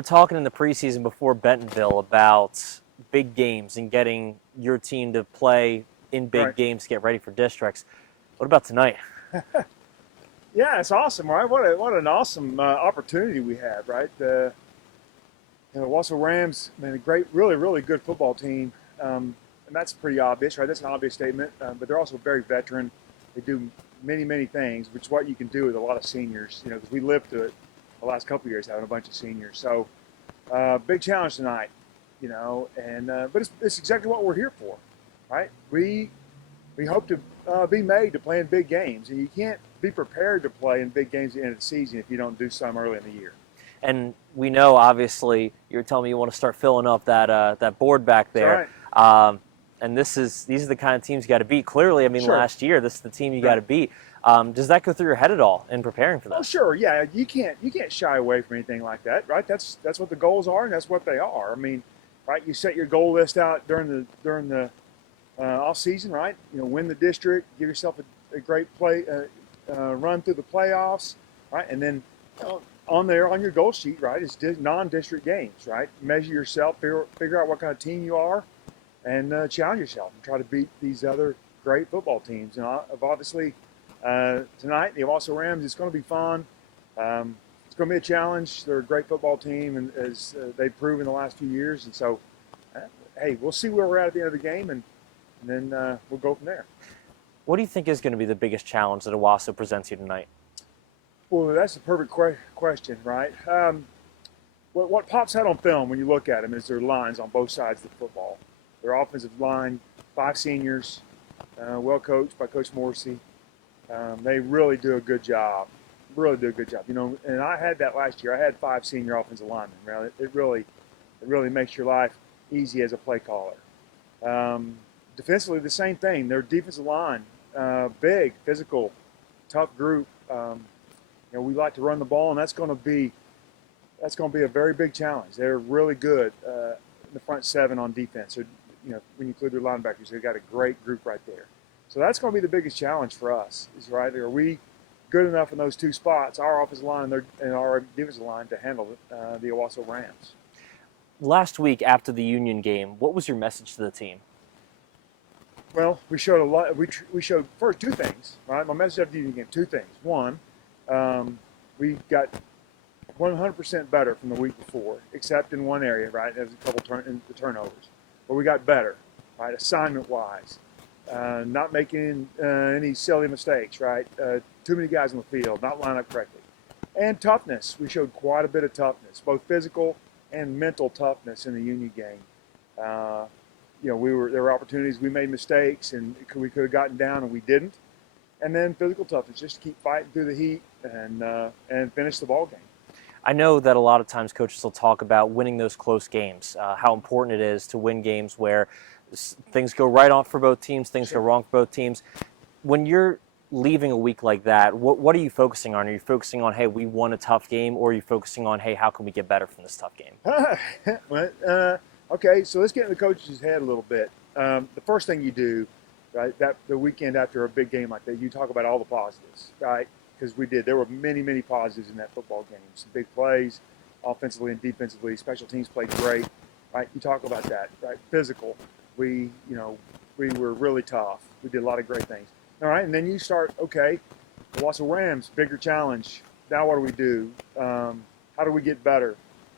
were talking in the preseason before Bentonville about big games and getting your team to play in big Right. games to get ready for districts. What about tonight? Yeah, it's awesome, right? What an awesome opportunity we have, right? The Wausau Rams, man, a great, really, really good football team, and that's pretty obvious, right? That's an obvious statement, but they're also very veteran. They do many, many things, which is what you can do with a lot of seniors, because we lived through it the last couple of years having a bunch of seniors. So, big challenge tonight, and but it's exactly what we're here for, right? We hope to be made to play in big games, and you can't be prepared to play in big games at the end of the season if you don't do some early in the year. And we know, obviously, you're telling me you want to start filling up that board back there. That's And these are the kind of teams you got to beat. Clearly, I mean, Sure. last year, this is the team you got Right. to beat. Does that go through your head at all in preparing for this? Oh, sure, yeah. You can't shy away from anything like that, right? That's what the goals are, and that's what they are. I mean, right? You set your goal list out during the off season, right? Win the district, give yourself a great run through the playoffs, right? And then on your goal sheet, right, is non-district games, right? Measure yourself, figure out what kind of team you are, and challenge yourself and try to beat these other great football teams. And obviously, tonight, the Wausau Rams, it's going to be fun. It's going to be a challenge. They're a great football team, and as they've proven the last few years. And so, hey, we'll see where we're at the end of the game, and then we'll go from there. What do you think is going to be the biggest challenge that Owasso presents you tonight? Well, that's a perfect question, right? What pops out on film when you look at them is their lines on both sides of the football. Their offensive line, 5 seniors, well coached by Coach Morrissey. They really do a good job. Really do a good job. And I had that last year. I had 5 senior offensive linemen. Right? It really makes your life easy as a play caller. Defensively, the same thing. Their defensive line, big, physical, tough group. We like to run the ball, and that's going to be a very big challenge. They're really good in the front 7 on defense. So, when you include their linebackers, they've got a great group right there. So that's going to be the biggest challenge for us. Is right. Are we good enough in those 2 spots, our offensive line and our defensive line, to handle the Owasso Rams? Last week after the Union game, what was your message to the team? Well, we showed a lot. We showed first 2 things. Right. My message after the Union game: 2 things. One, we got 100% better from the week before, except in one area, right? There's a couple turnovers, but we got better, right? Assignment-wise, not making any silly mistakes, right? Too many guys on the field, not lining up correctly, and toughness. We showed quite a bit of toughness, both physical and mental toughness in the Union game. There were opportunities we made mistakes, and we could have gotten down, and we didn't. And then physical toughness, just to keep fighting through the heat and finish the ball game. I know that a lot of times coaches will talk about winning those close games, how important it is to win games where things go right on for both teams, things go wrong for both teams. When you're leaving a week like that, what are you focusing on? Are you focusing on, hey, we won a tough game, or are you focusing on, hey, how can we get better from this tough game? Okay, so let's get in the coach's head a little bit. The first thing you do, right, that the weekend after a big game like that, you talk about all the positives, right? Because we did. There were many, many positives in that football game. Some big plays, offensively and defensively. Special teams played great, right? You talk about that, right? Physical. We were really tough. We did a lot of great things. All right, and then you start, okay, the Wausau Rams, bigger challenge. Now what do we do? How do we get better?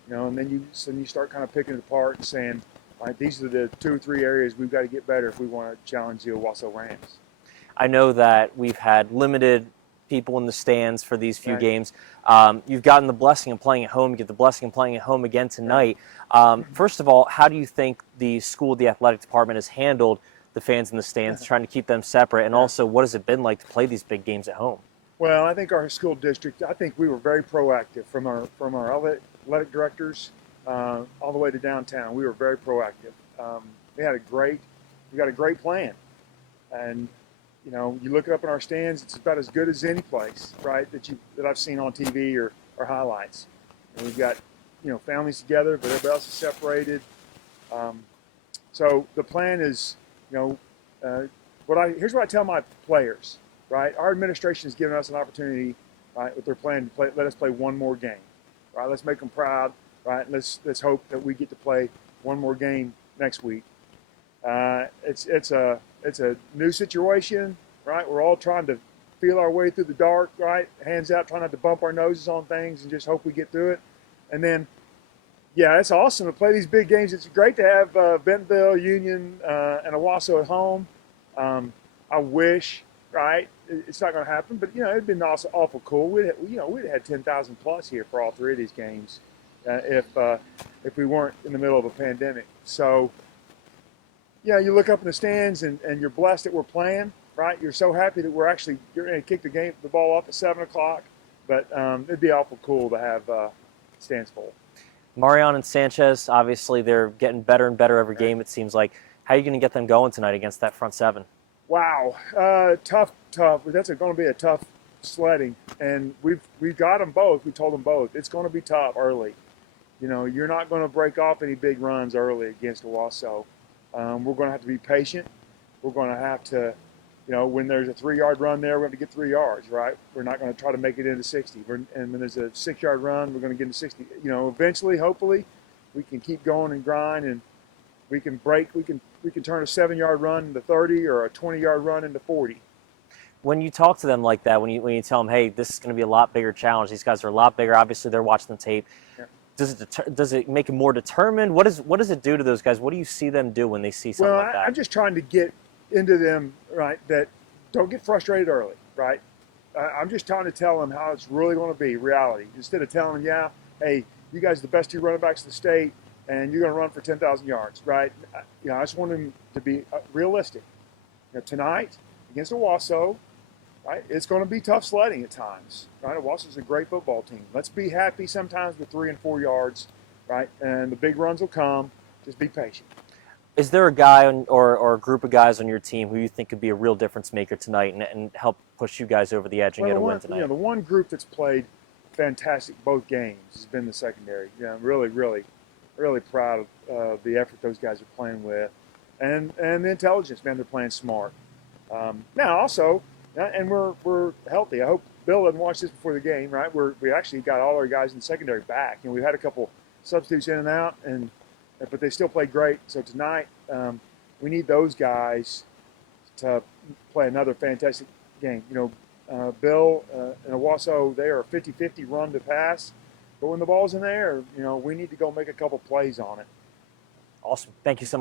And then you start kind of picking it apart and saying, all right, these are the 2 or 3 areas we've got to get better if we want to challenge the Wausau Rams. I know that we've had limited people in the stands for these few games. You've gotten the blessing of playing at home. You get the blessing of playing at home again tonight. First of all, how do you think the athletic department has handled the fans in the stands, trying to keep them separate? And also, what has it been like to play these big games at home? Well, I think our school district, we were very proactive from our athletic directors all the way to downtown. We were very proactive. We got a great plan. And you look it up in our stands, it's about as good as any place, right, that I've seen on TV or highlights. And we've got, families together, but everybody else is separated. So the plan is, here's what I tell my players, right? Our administration has given us an opportunity, right, with their plan to let us play one more game, right? Let's make them proud. right? Let's hope that we get to play one more game next week. It's a new situation, right? We're all trying to feel our way through the dark, right? Hands out, trying not to bump our noses on things, and just hope we get through it. And then, yeah, it's awesome to play these big games. It's great to have Bentonville, Union, and Owasso at home. I wish, right? It's not going to happen, but it'd been awful cool. We'd had 10,000 plus here for all three of these games if we weren't in the middle of a pandemic. So, yeah, you look up in the stands and you're blessed that we're playing, right? You're so happy that you're going to kick the ball off at 7 o'clock. But it'd be awful cool to have stands full. Marion and Sanchez, obviously, they're getting better and better every game, it seems like. How are you going to get them going tonight against that front seven? Wow, tough. That's going to be a tough sledding, and we've got them both. We told them both it's going to be tough early. You're not going to break off any big runs early against Owasso. We're going to have to be patient. We're going to have to, when there's a 3-yard run there, we're going to get 3 yards, right? We're not going to try to make it into 60. And when there's a 6-yard run, we're going to get into 60. Eventually, hopefully, we can keep going and grind, and we can turn a 7-yard run into 30 or a 20-yard run into 40. When you talk to them like that, when you tell them, hey, this is going to be a lot bigger challenge, these guys are a lot bigger, obviously they're watching the tape, Yeah. Does it make them more determined? What does it do to those guys? What do you see them do when they see something like that? I'm just trying to get into them, right, that don't get frustrated early, right? I'm just trying to tell them how it's really going to be, reality. Instead of telling them, hey, you guys are the best 2 running backs in the state, and you're going to run for 10,000 yards, right? I just want them to be realistic. Tonight, against Owasso, right, it's going to be tough sledding at times, right? Owasso's a great football team. Let's be happy sometimes with 3 and 4 yards, right? And the big runs will come. Just be patient. Is there a guy or a group of guys on your team who you think could be a real difference maker tonight and help push you guys over the edge and get a win tonight? The one group that's played fantastic both games has been the secondary. I'm really, really, really proud of the effort those guys are playing with, and the intelligence. Man, they're playing smart. Now also, and we're healthy. I hope Bill doesn't watch this before the game, right? We actually got all our guys in the secondary back, and we've had a couple substitutes in and out, but they still played great. So tonight, we need those guys to play another fantastic game. Bill and Owasso, they are 50-50 run to pass, but when the ball's in there, we need to go make a couple plays on it. Awesome. Thank you so much.